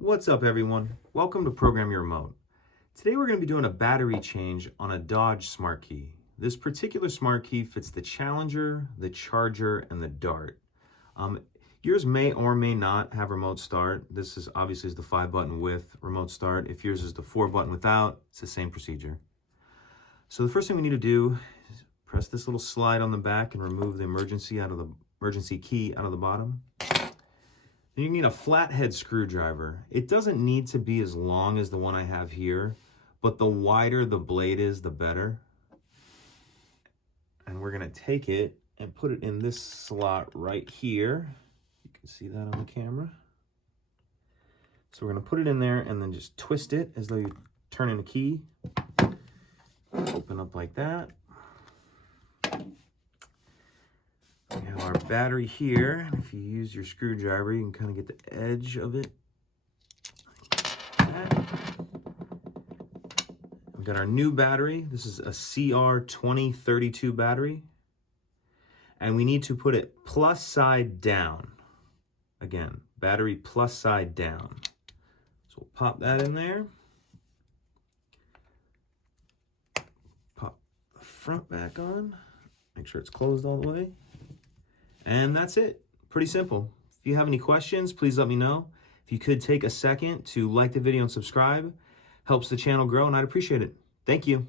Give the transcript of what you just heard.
What's up, everyone? Welcome to Program Your Remote. Today we're going to be doing a battery change on a Dodge Smart Key. This particular Smart Key fits the Challenger, the Charger, and the Dart. Yours may or may not have remote start. This is obviously the 5-button with remote start. If yours is the 4-button without, it's the same procedure. So the first thing we need to do is press this little slide on the back and remove the emergency key out of the bottom. Then you need a flathead screwdriver. It doesn't need to be as long as the one I have here, but the wider the blade is, the better. And we're gonna take it and put it in this slot right here. You can see that on the camera. So we're gonna put it in there and then just twist it as though you're turning a key. Open up like that. We have our battery here. If you use your screwdriver, you can kind of get the edge of it. Like that. We've got our new battery. This is a CR2032 battery. And we need to put it plus side down. Again, battery plus side down. So we'll pop that in there. Pop the front back on. Make sure it's closed all the way. And that's it. Pretty simple. If you have any questions, please let me know. If you could take a second to like the video and subscribe, helps the channel grow, and I'd appreciate it. Thank you.